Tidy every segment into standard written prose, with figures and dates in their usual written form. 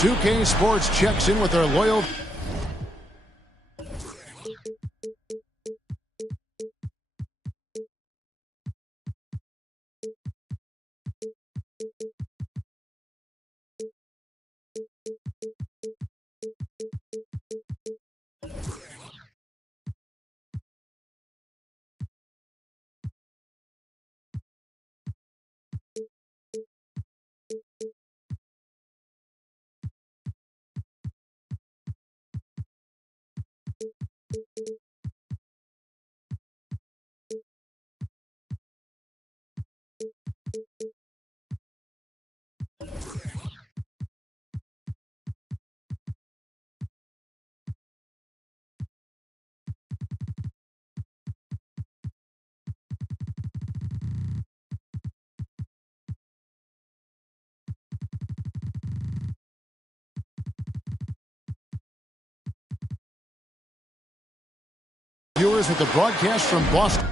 2K Sports checks in with their loyal... Viewers with the broadcast from Boston.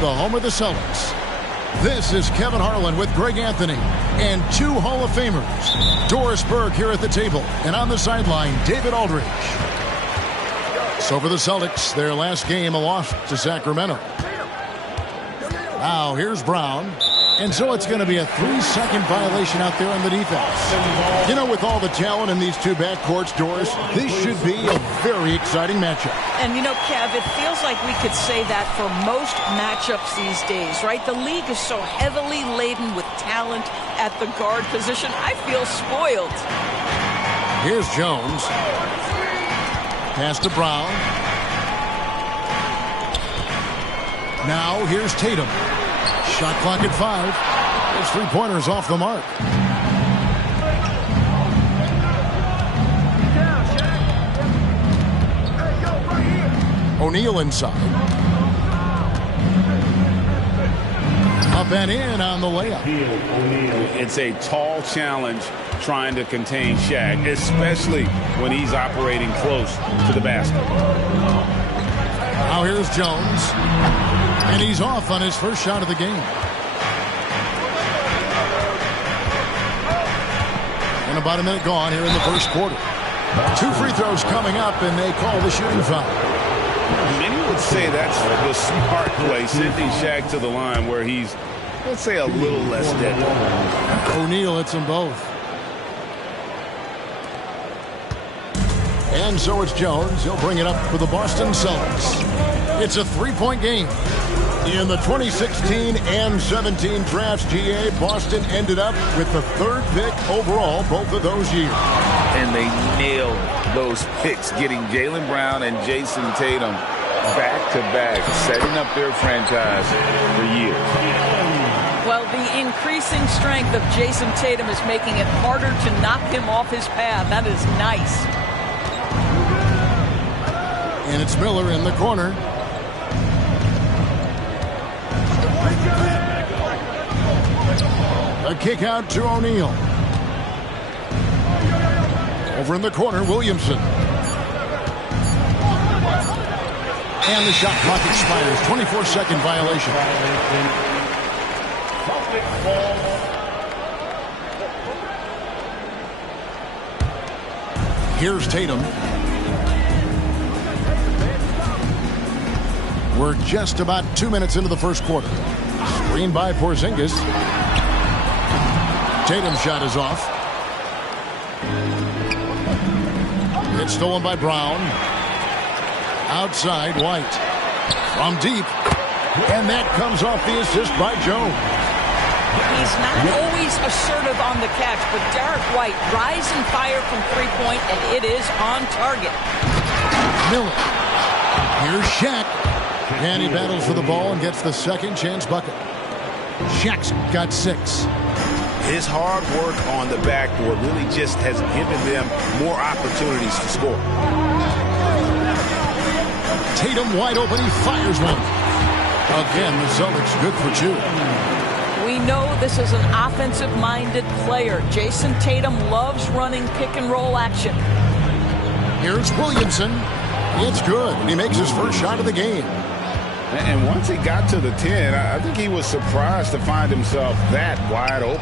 The home of the Celtics. This is Kevin Harlan with Greg Anthony and two Hall of Famers. Doris Burke here at the table, and on the sideline, David Aldridge. So for the Celtics, their last game, a loss to Sacramento. Now here's Brown. And so it's going to be a 3-second violation out there on the defense. You know, with all the talent in these two backcourts, Doris, this should be a very exciting matchup. And, you know, Kev, it feels like we could say that for most matchups these days, right? The league is so heavily laden with talent at the guard position. I feel spoiled. Here's Jones. Pass to Brown. Now here's Tatum. Shot clock at 5. His three-pointers off the mark. O'Neal inside. Up and in on the layup. It's a tall challenge trying to contain Shaq, especially when he's operating close to the basket. Now here's Jones. And he's off on his first shot of the game. And about a minute gone here in the first quarter. 2 free throws coming up, and they call the shooting foul. Many would say that's the smart play, sending Shaq to the line where he's, let's say, a little less deadly. O'Neal hits them both. And so it's Jones. He'll bring it up for the Boston Celtics. It's a 3-point game. In the 2016 and 17 drafts, GA, Boston ended up with the 3rd pick overall both of those years. And they nailed those picks, getting Jaylen Brown and Jason Tatum back-to-back, setting up their franchise for years. Well, the increasing strength of Jason Tatum is making it harder to knock him off his path. That is nice. And it's Miller in the corner. A kick out to O'Neal. Over in the corner, Williamson. And the shot clock expires. 24-second violation. Here's Tatum. We're just about 2 minutes into the first quarter. Screen by Porzingis. Tatum's shot is off. It's stolen by Brown. Outside, White. From deep. And that comes off the assist by Jones. He's not always assertive on the catch, but Derek White rise and fire from three-point, and it is on target. Miller. Here's Shaq. And he battles for the ball and gets the second chance bucket. Shaq's got 6. His hard work on the backboard really just has given them more opportunities to score. Tatum wide open. He fires one. Again, the Celtics good for 2. We know this is an offensive-minded player. Jason Tatum loves running pick-and-roll action. Here's Williamson. It's good. He makes his first shot of the game. And once he got to the 10, I think he was surprised to find himself that wide open.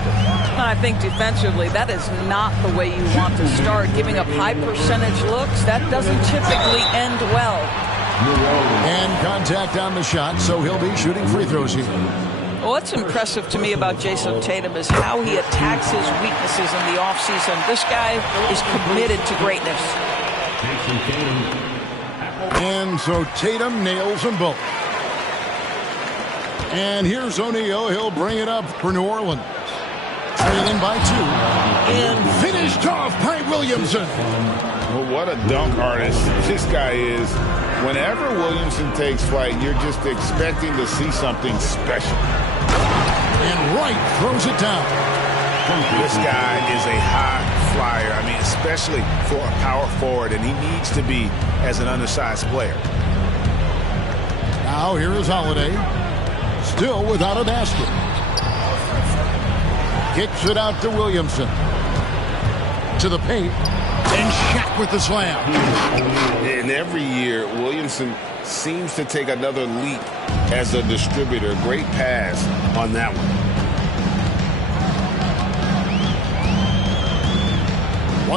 I think defensively, that is not the way you want to start. Giving up high percentage looks, that doesn't typically end well. And contact on the shot, so he'll be shooting free throws here. Well, what's impressive to me about Jason Tatum is how he attacks his weaknesses in the offseason. This guy is committed to greatness. And so Tatum nails them both. And here's O'Neal. He'll bring it up for New Orleans. Trailing by 2. And finished off by Williamson. Well, what a dunk artist this guy is. Whenever Williamson takes flight, you're just expecting to see something special. And Wright throws it down. This guy is a high flyer. I mean, especially for a power forward, and he needs to be as an undersized player. Now here is Holiday. Still without a basket. Kicks it out to Williamson. To the paint. And Shaq with the slam. And every year, Williamson seems to take another leap as a distributor. Great pass on that one.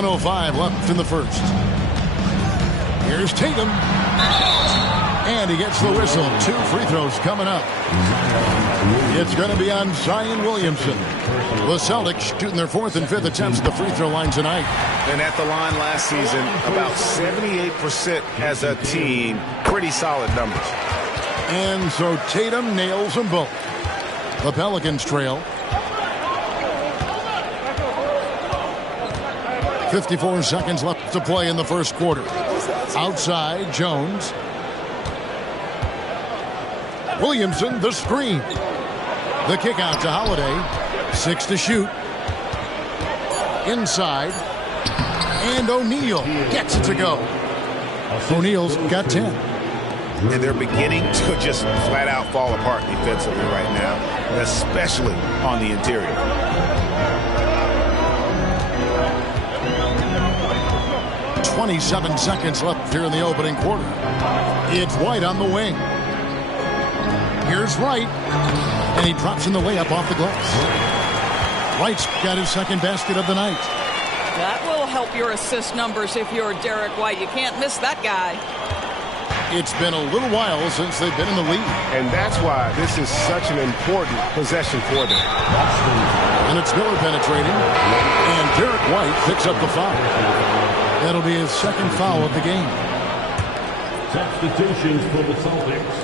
1:05 left in the first. Here's Tatum. And he gets the whistle. 2 free throws coming up. It's going to be on Zion Williamson. The Celtics shooting their 4th and 5th attempts at the free throw line tonight. And at the line last season, about 78% as a team. Pretty solid numbers. And so Tatum nails them both. The Pelicans trail. 54 seconds left to play in the first quarter. Outside, Jones. Williamson, the screen. The kick out to Holiday. 6 to shoot. Inside. And O'Neal gets it to go. O'Neal's got 10. and they're beginning to just flat out fall apart defensively right now, especially on the interior. "27 seconds left here in the opening quarter. It's White on the wing. Here's Wright, and he drops in the layup off the glass. Wright's got his second basket of the night. That will help your assist numbers if you're Derek White. You can't miss that guy. It's been a little while since they've been in the lead. And that's why this is such an important possession for them. And it's Miller penetrating, and Derek White picks up the foul. That'll be his second foul of the game. Substitutions for the Celtics.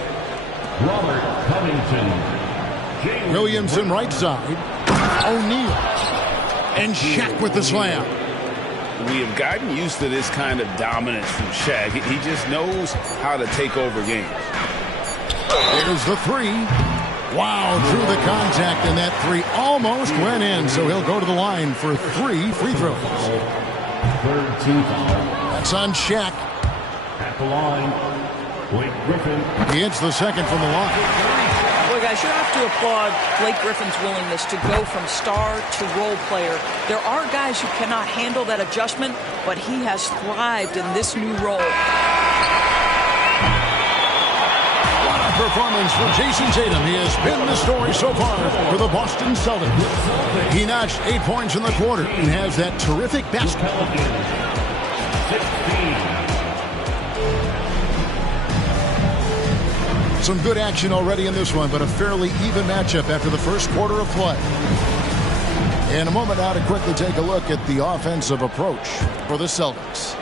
Robert Covington. Williamson right side. O'Neal. And Shaq with the slam. We have gotten used to this kind of dominance from Shaq. He just knows how to take over games. Here's the three. Wow, through the contact, and that three almost went in, so he'll go to the line for 3 free throws. Third team foul. That's on Shaq. At the line, Blake Griffin. He hits the second from the line. Boy, guys, you have to applaud Blake Griffin's willingness to go from star to role player. There are guys who cannot handle that adjustment, but he has thrived in this new role. What a performance for Jason Tatum. He has been the story so far for the Boston Celtics. He notched 8 points in the quarter and has that terrific basket. Pelicans. 16. Some good action already in this one, but a fairly even matchup after the first quarter of play. In a moment now to quickly take a look at the offensive approach for the Celtics.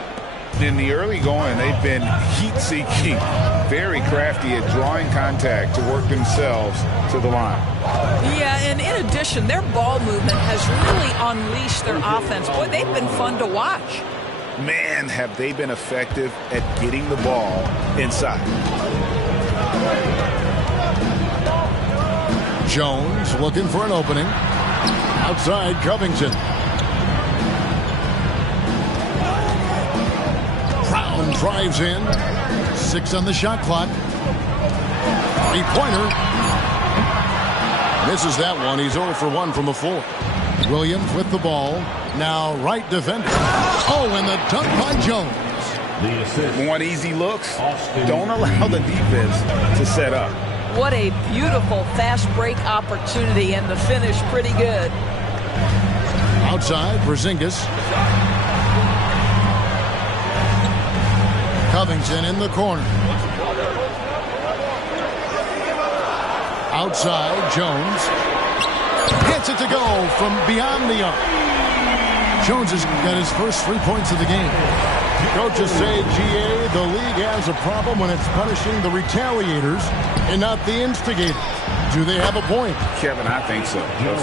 In the early going, they've been heat-seeking, very crafty at drawing contact to work themselves to the line. Yeah, and in addition, their ball movement has really unleashed their offense. Boy, they've been fun to watch. Man, have they been effective at getting the ball inside. Jones looking for an opening. Outside, Covington. Brown drives in. 6 on the shot clock. 3-pointer. Misses that one. He's 0 for 1 from the floor. Williams with the ball. Now right defender. Oh, and the dunk by Jones. The assist. Want easy looks? Don't allow the defense to set up. What a beautiful fast break opportunity, and the finish pretty good. Outside, Porzingis. Covington in the corner. Outside, Jones. Gets it to go from beyond the arc. Jones has got his first 3 points of the game. Coaches say, GA, the league has a problem when it's punishing the retaliators and not the instigators. Do they have a point? Kevin, I think so.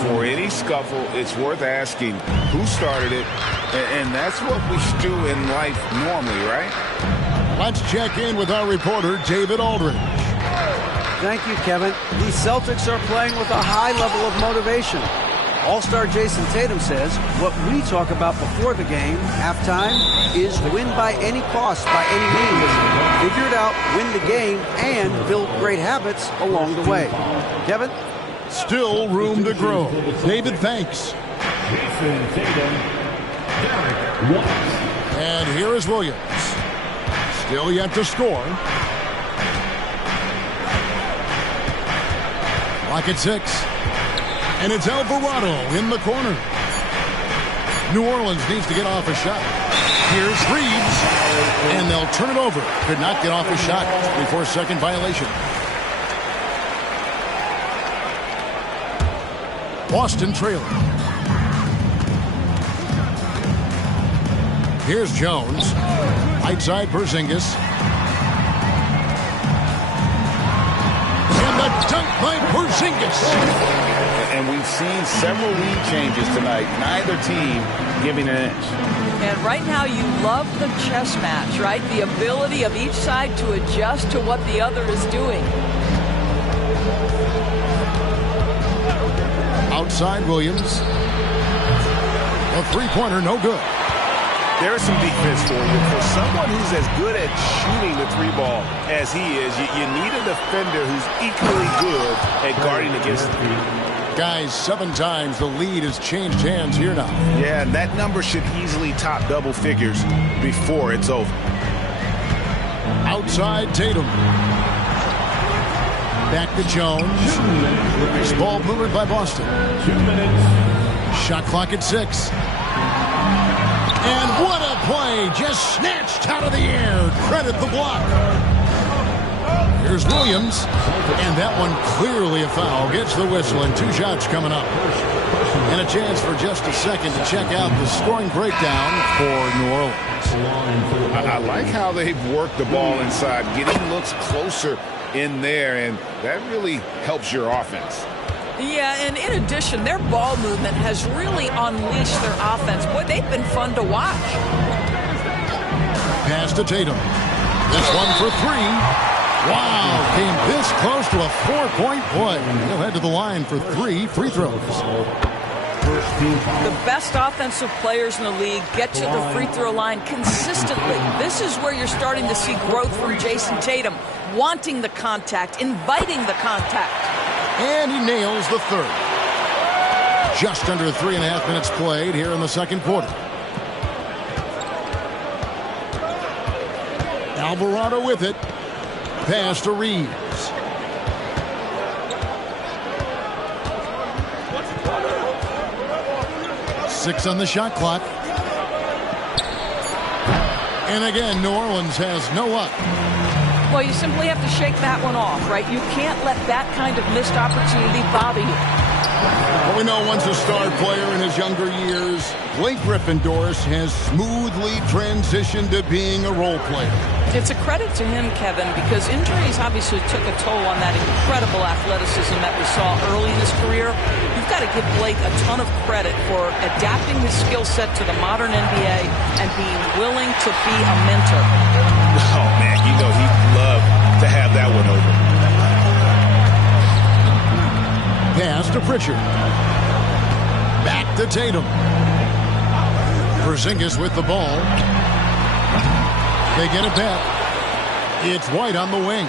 For any scuffle, it's worth asking who started it, and that's what we do in life normally, right? Let's check in with our reporter, David Aldridge. Thank you, Kevin. These Celtics are playing with a high level of motivation. All-star Jason Tatum says what we talk about before the game, halftime, is win by any cost, by any means. Figure it out, win the game, and build great habits along the way. Kevin? Still room to grow. David, thanks. Jason Tatum. Derek White. And here is Williams. Still yet to score. Clock at 6. And it's Alvarado in the corner. New Orleans needs to get off a shot. Here's Reeves. And they'll turn it over. Could not get off a shot before second violation. Boston trailing. Here's Jones. Right side, Porzingis. And the dunk by Porzingis. And we've seen several lead changes tonight. Neither team giving an inch. And right now you love the chess match, right? The ability of each side to adjust to what the other is doing. Outside Williams. A three-pointer, no good. There's some defense for you. For someone who's as good at shooting the three ball as he is, you need a defender who's equally good at guarding against him. Guys, 7 times the lead has changed hands here now. Yeah, and that number should easily top double figures before it's over. Outside Tatum. Back to Jones. This ball moved by Boston. 2 minutes. Shot clock at 6. And what a play! Just snatched out of the air. Credit the block. Here's Williams. And that one clearly a foul. Gets the whistle and 2 shots coming up. And a chance for just a second to check out the scoring breakdown for New Orleans. I like how they've worked the ball inside, getting looks closer in there, and that really helps your offense. Yeah, and in addition, their ball movement has really unleashed their offense. Boy, they've been fun to watch. Pass to Tatum. This one for 3. Wow, came this close to a 4-point play. He'll head to the line for 3 free throws. The best offensive players in the league get to the free throw line consistently. This is where you're starting to see growth from Jason Tatum, wanting the contact, inviting the contact. And he nails the third. Just under 3.5 minutes played here in the second quarter. Alvarado with it. Pass to Reeves. Six on the shot clock. And again, New Orleans has no up. Well, you simply have to shake that one off, right? You can't let that kind of missed opportunity bother you. Well, we know once a star player in his younger years, Blake Griffin, Doris, has smoothly transitioned to being a role player. It's a credit to him, Kevin, because injuries obviously took a toll on that incredible athleticism that we saw early in his career. You've got to give Blake a ton of credit for adapting his skill set to the modern NBA and being willing to be a mentor. Oh, man, you know he'd love to have that one over. Pass to Pritchard. Back to Tatum. Porzingis with the ball. They get it back. It's White on the wing.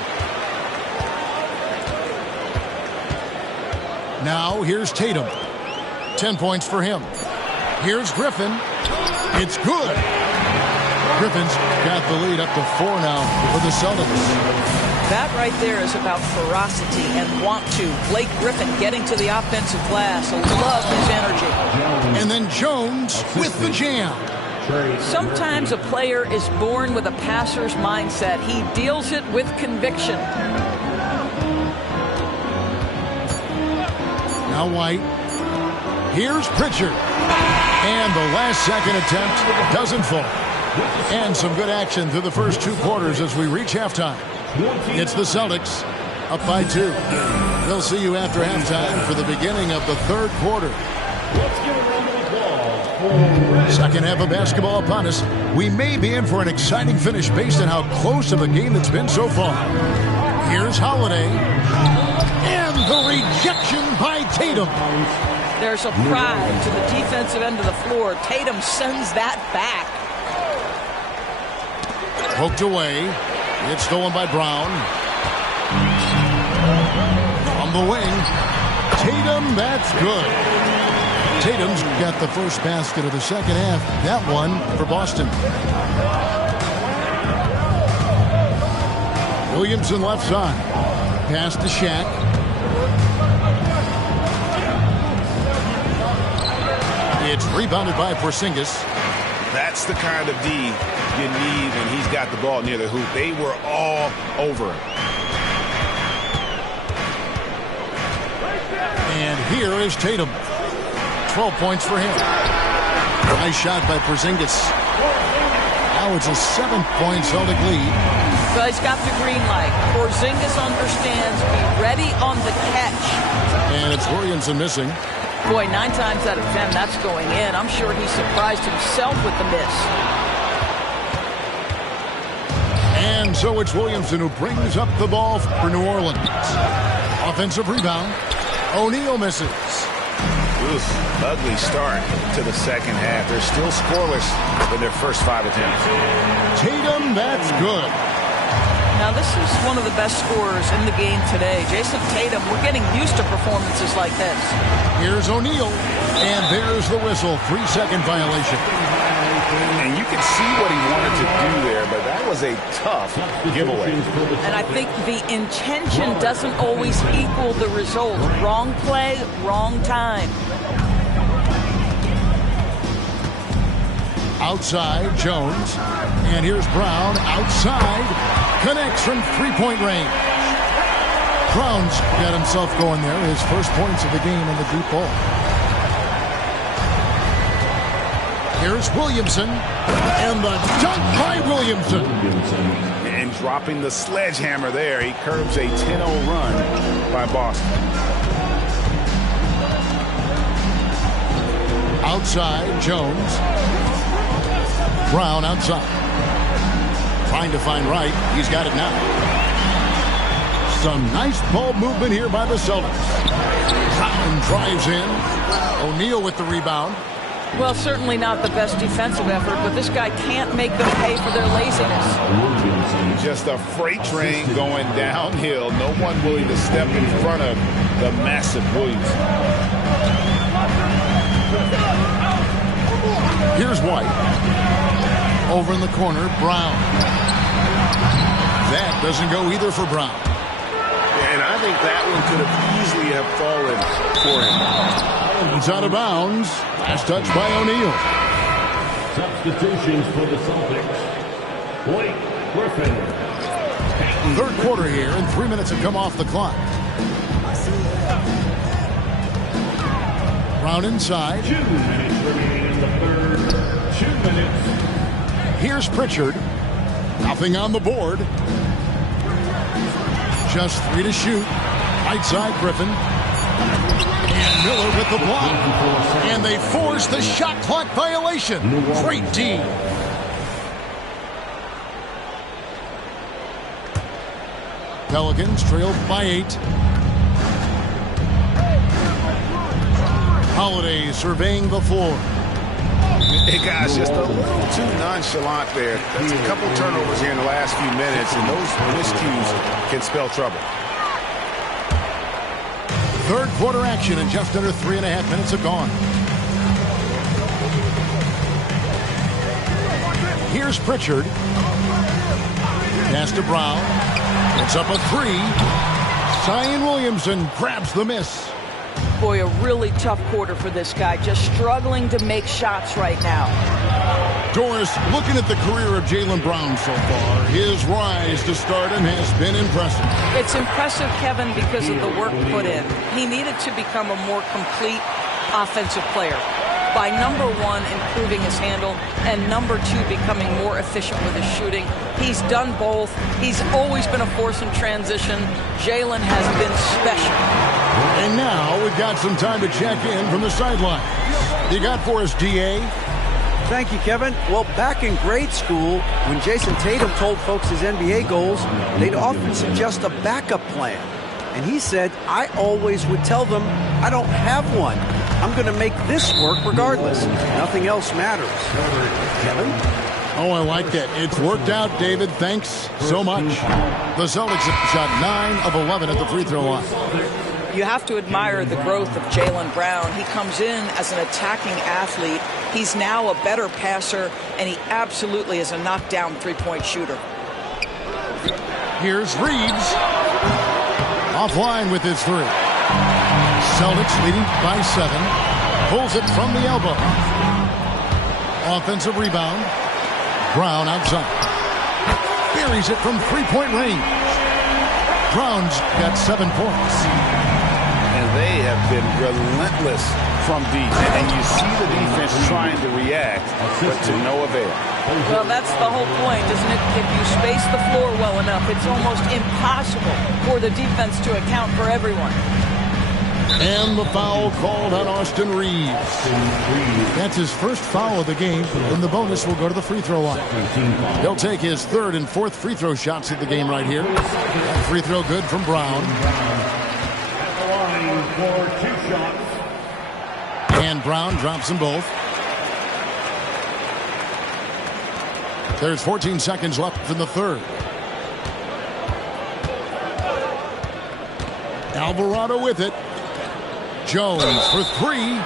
Now here's Tatum. 10 points for him. Here's Griffin. It's good. Griffin's got the lead up to 4 now for the Celtics. That right there is about ferocity and want to. Blake Griffin getting to the offensive glass. I love his energy. And then Jones with the jam. Sometimes a player is born with a passer's mindset. He deals it with conviction. Now White. Here's Pritchard. And the last second attempt doesn't fall. And some good action through the first 2 quarters as we reach halftime. It's the Celtics up by 2. They'll see you after halftime for the beginning of the third quarter. Let's give a round of applause. Second half of basketball upon us. We may be in for an exciting finish based on how close of a game it's been so far. Here's Holiday. And the rejection by Tatum. There's a pride to the defensive end of the floor. Tatum sends that back. Poked away. It's stolen by Brown. From the wing. Tatum, that's good. Tatum's got the first basket of the second half. That one for Boston. Williamson left side. Pass to Shaq. It's rebounded by Porzingis. That's the kind of D you need when he's got the ball near the hoop. They were all over him. And here is Tatum. 12 points for him. Nice shot by Porzingis. Now it's a 7-point Celtic lead. But he's got the green light. Porzingis understands. Be ready on the catch. And it's Williamson missing. Boy, 9 times out of 10, that's going in. I'm sure he surprised himself with the miss. And so it's Williamson who brings up the ball for New Orleans. Offensive rebound. O'Neal misses. Oof, ugly start to the second half. They're still scoreless in their first 5 attempts. Tatum, that's good. Now, this is one of the best scorers in the game today. Jason Tatum, we're getting used to performances like this. Here's O'Neal, and there's the whistle. 3-second violation. And you can see what he wanted to do there, but that was a tough giveaway. And I think the intention doesn't always equal the result. Wrong play, wrong time. Outside, Jones. And here's Brown outside. Connects from three-point range. Brown's got himself going there. His first points of the game in the deep ball. Here's Williamson. And the dunk by Williamson. And dropping the sledgehammer there, he curbs a 10-0 run by Boston. Outside, Jones. Brown outside. Trying to find Wright. He's got it now. Some nice ball movement here by the Celtics. Brown drives in. O'Neal with the rebound. Well, certainly not the best defensive effort, but this guy can't make them pay for their laziness. Just a freight train going downhill. No one willing to step in front of the massive Williams. Here's White. Over in the corner, Brown. That doesn't go either for Brown. And I think that one could have easily have fallen for him. It's out of bounds. Last touch by O'Neal. Substitutions for the Celtics. Blake Griffin. Third quarter here, and 3 minutes have come off the clock. Brown inside. 2 minutes remaining in the third. 2 minutes. Here's Pritchard. Nothing on the board. Just 3 to shoot. Right side, Griffin. And Miller with the block. And they force the shot clock violation. Great team. Pelicans trailed by 8. Holiday surveying the floor. Hey, guys, just a little too nonchalant there. That's a couple turnovers here in the last few minutes, and those miscues can spell trouble. Third quarter action, and just under 3.5 minutes have gone. Here's Pritchard. Pass to Brown. It's up a 3. Zion Williamson grabs the miss. Boy, a really tough quarter for this guy. Just struggling to make shots right now. Doris, looking at the career of Jaylen Brown so far, his rise to stardom has been impressive. It's impressive, Kevin, because of the work put in. He needed to become a more complete offensive player. By number 1, improving his handle, and number 2, becoming more efficient with his shooting. He's done both. He's always been a force in transition. Jaylen has been special. And now we've got some time to check in from the sideline. You got for us, D.A.? Thank you, Kevin. Well, back in grade school, when Jason Tatum told folks his NBA goals, they'd often suggest a backup plan. And he said, I always would tell them, I don't have one. I'm going to make this work regardless. Nothing else matters. Kevin? Oh, I like that. It's worked out, David. Thanks so much. The Celtics have shot 9 of 11 at the free throw line. You have to admire the growth of Jaylen Brown. He comes in as an attacking athlete. He's now a better passer, and he absolutely is a knockdown three-point shooter. Here's Reeves. Offline with his 3. Celtics leading by 7. Pulls it from the elbow. Offensive rebound. Brown outside. Buries it from three-point range. Brown's got 7 points. And they have been relentless from deep. And you see the defense trying to react, but to no avail. Well, that's the whole point, isn't it? If you space the floor well enough, it's almost impossible for the defense to account for everyone. And the foul called on Austin Reeves. That's his first foul of the game, and the bonus will go to the free throw line. He'll take his 3rd and 4th free throw shots of the game right here. That free throw good from Brown. At the line for 2 shots. And Brown drops them both. There's 14 seconds left in the third. Alvarado with it. Jones for three.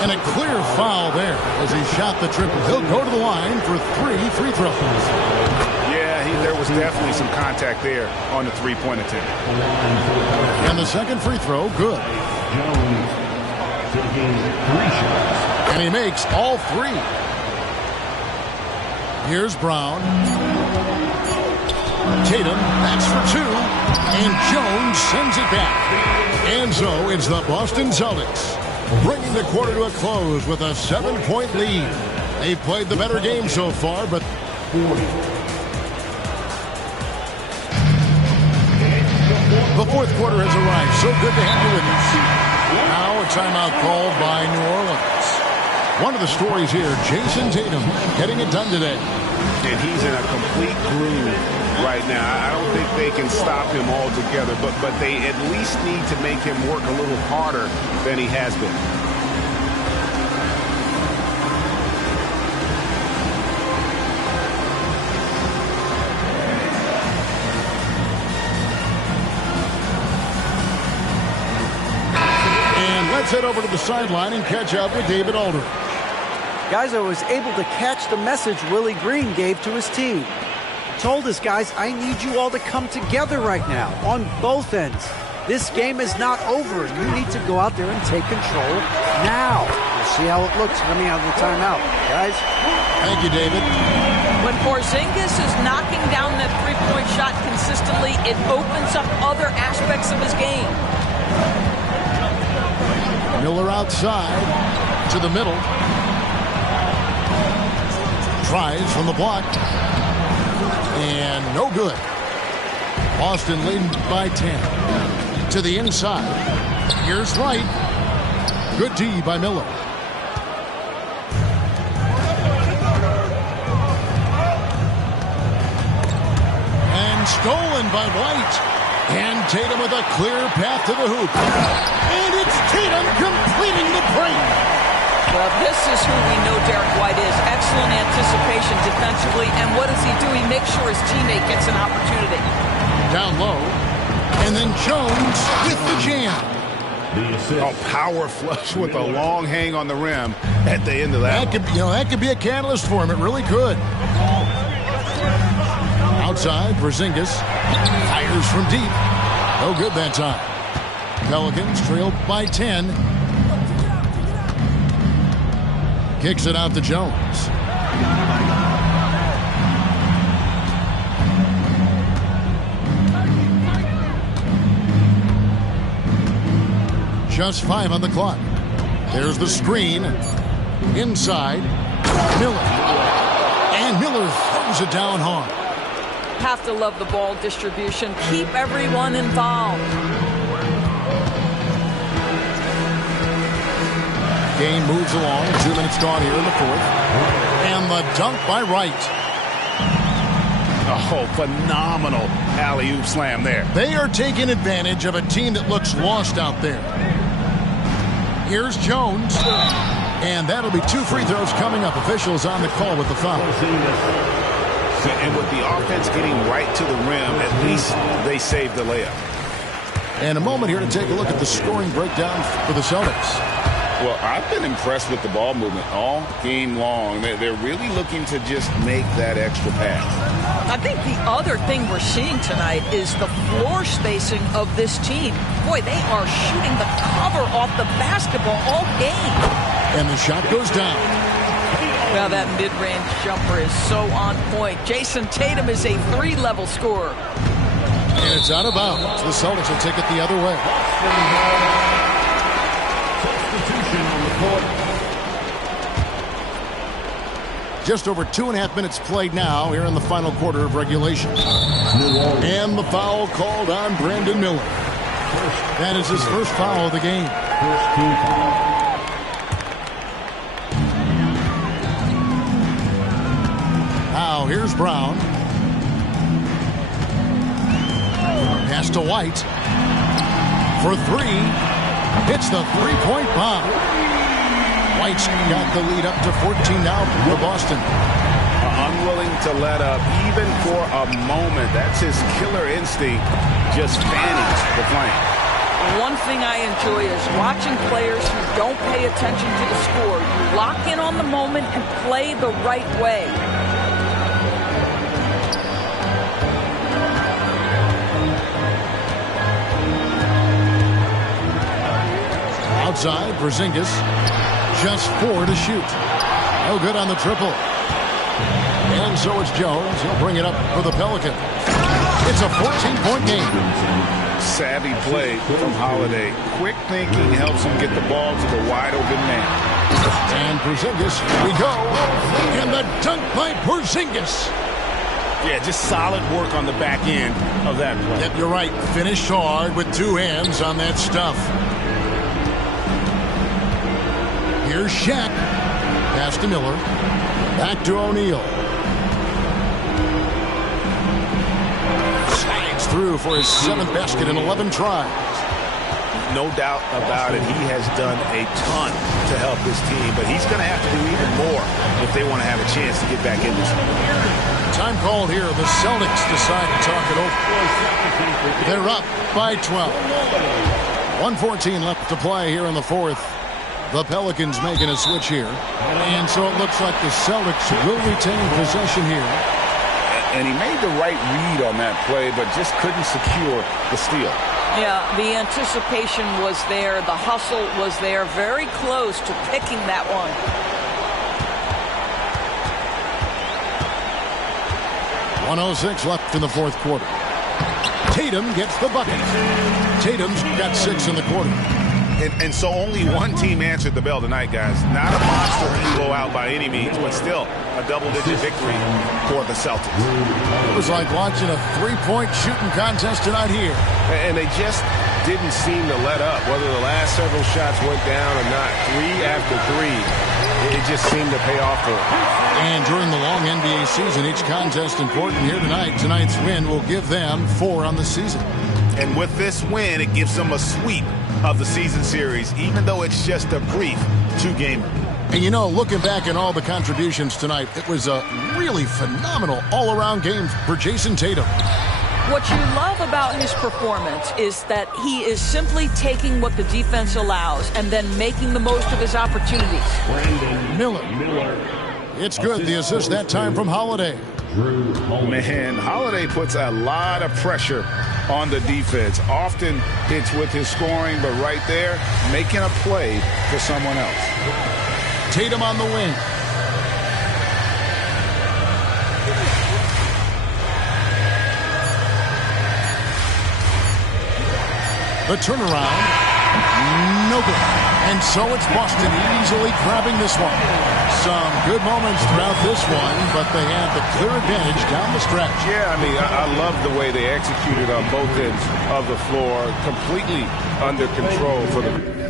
And a clear foul there as he shot the triple. He'll go to the line for 3 free throws. Yeah, there was definitely some contact there on the three-point attempt. And the second free throw, good. Jones taking 3 shots. And he makes all 3. Here's Brown. Tatum, that's for 2. And Jones sends it back. And so it's the Boston Celtics bringing the quarter to a close with a 7-point lead. They've played the better game so far, but the fourth quarter has arrived. So good to have you with us. Now a timeout called by New Orleans. One of the stories here, Jason Tatum getting it done today. And he's in a complete groove right now. I don't think they can stop him altogether, but they at least need to make him work a little harder than he has been. And let's head over to the sideline and catch up with David Aldridge. Guys, I was able to catch the message Willie Green gave to his team. Told us, guys, I need you all to come together right now on both ends. This game is not over. You need to go out there and take control now. We'll see how it looks coming out of the timeout, guys. Thank you, David. When Porzingis is knocking down that three-point shot consistently, it opens up other aspects of his game. Miller outside to the middle. Tries from the block. And no good. Boston leading by 10. To the inside. Here's Wright. Good D by Miller. And stolen by White. And Tatum with a clear path to the hoop. And it's Tatum completing the break. Well, this is who we know Derek White is. Excellent anticipation defensively. And what does he do? He makes sure his teammate gets an opportunity. Down low. And then Jones with the jam. A power flush with a long hang on the rim at the end of that. That could be a catalyst for him. It really could. Outside, Porzingis fires from deep. No good that time. Pelicans trail by 10. Kicks it out to Jones. Just 5 on the clock. There's the screen. Inside. Miller. And Miller throws it down hard. Have to love the ball distribution. Keep everyone involved. Game moves along. 2 minutes gone here in the fourth. And the dunk by Wright. Oh, phenomenal alley-oop slam there. They are taking advantage of a team that looks lost out there. Here's Jones. And that'll be 2 free throws coming up. Officials on the call with the foul. And with the offense getting right to the rim, at least they saved the layup. And a moment here to take a look at the scoring breakdown for the Celtics. Well, I've been impressed with the ball movement all game long. They're really looking to just make that extra pass. I think the other thing we're seeing tonight is the floor spacing of this team. Boy, they are shooting the cover off the basketball all game. And the shot goes down. Now that mid-range jumper is so on point. Jason Tatum is a 3-level scorer. And it's out of bounds. The Celtics will take it the other way. Substitution on the court. Just over 2.5 minutes played now here in the final quarter of regulation. And the foul called on Brandon Miller. That is his first foul of the game. First team foul. Now here's Brown. Pass to White. For 3. Hits the 3-point bomb. White's got the lead up to 14 now for Boston. Unwilling to let up even for a moment. That's his killer instinct, just fanning the flame. One thing I enjoy is watching players who don't pay attention to the score. You lock in on the moment and play the right way. Outside, Porzingis. Just 4 to shoot. No good on the triple. And so it's Jones. He'll bring it up for the Pelicans. It's a 14-point game. Savvy play from Holiday. Quick thinking helps him get the ball to the wide-open man. And Porzingis, we go. And the dunk by Porzingis. Yeah, just solid work on the back end of that play. Yep, you're right. Finished hard with 2 hands on that stuff. Here's Shaq. Pass to Miller. Back to O'Neal. Slides through for his 7th basket in 11 tries. No doubt about it. He has done a ton to help this team, but he's going to have to do even more if they want to have a chance to get back in this one. Time called here. The Celtics decide to talk it over. They're up by 12. 1:14 left to play here in the 4th. The Pelicans making a switch here. And so it looks like the Celtics will retain possession here. And he made the right read on that play, but just couldn't secure the steal. Yeah, the anticipation was there. The hustle was there. Very close to picking that one. .106 left in the 4th quarter. Tatum gets the bucket. Tatum's got 6 in the quarter. And so only one team answered the bell tonight, guys. Not a monster blowout by any means, but still a double-digit victory for the Celtics. It was like watching a 3-point shooting contest tonight here. And they just didn't seem to let up, whether the last several shots went down or not. 3 after 3, it just seemed to pay off for them. And during the long NBA season, each contest important here tonight. Tonight's win will give them 4 on the season. And with this win, it gives them a sweep of the season series, even though it's just a brief 2-gamer. And you know, looking back at all the contributions tonight, it was a really phenomenal all-around game for Jason Tatum. What you love about his performance is that he is simply taking what the defense allows and then making the most of his opportunities. Miller. It's good, the assist that time from Holiday. Man, Holiday puts a lot of pressure on the defense. Often it's with his scoring, but right there, making a play for someone else. Tatum on the wing. The turnaround, no good. And so it's Boston easily grabbing this one. Some good moments throughout this one, but they had the clear advantage down the stretch. Yeah, I mean, I love the way they executed on both ends of the floor. Completely under control for the...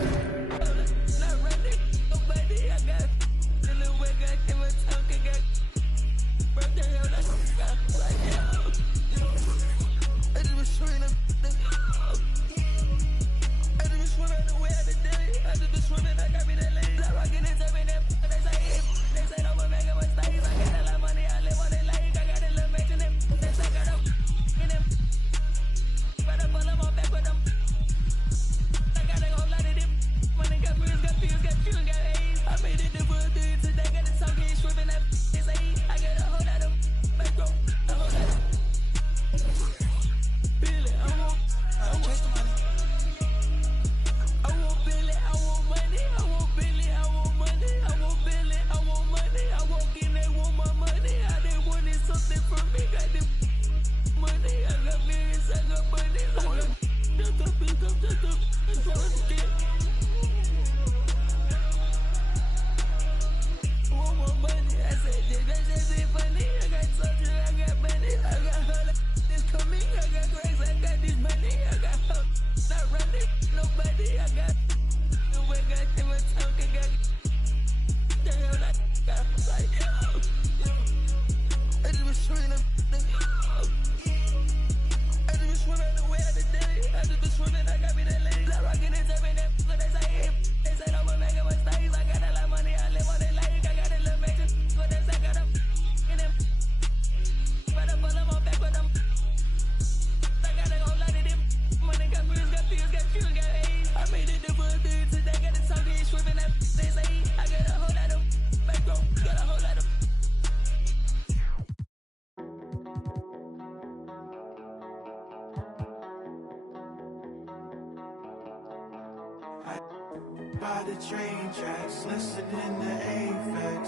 by the train tracks, listening to Aphex.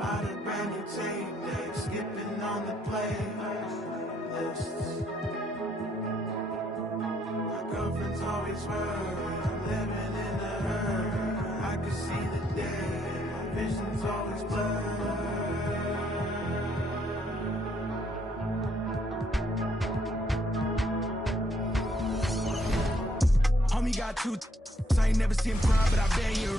By the brand new tape deck, skipping on the playlists. My girlfriend's always worried, I'm living in a hurry. I can see the day, my vision's always blurred. Homie got two, I ain't never seen him cry, but I bet you.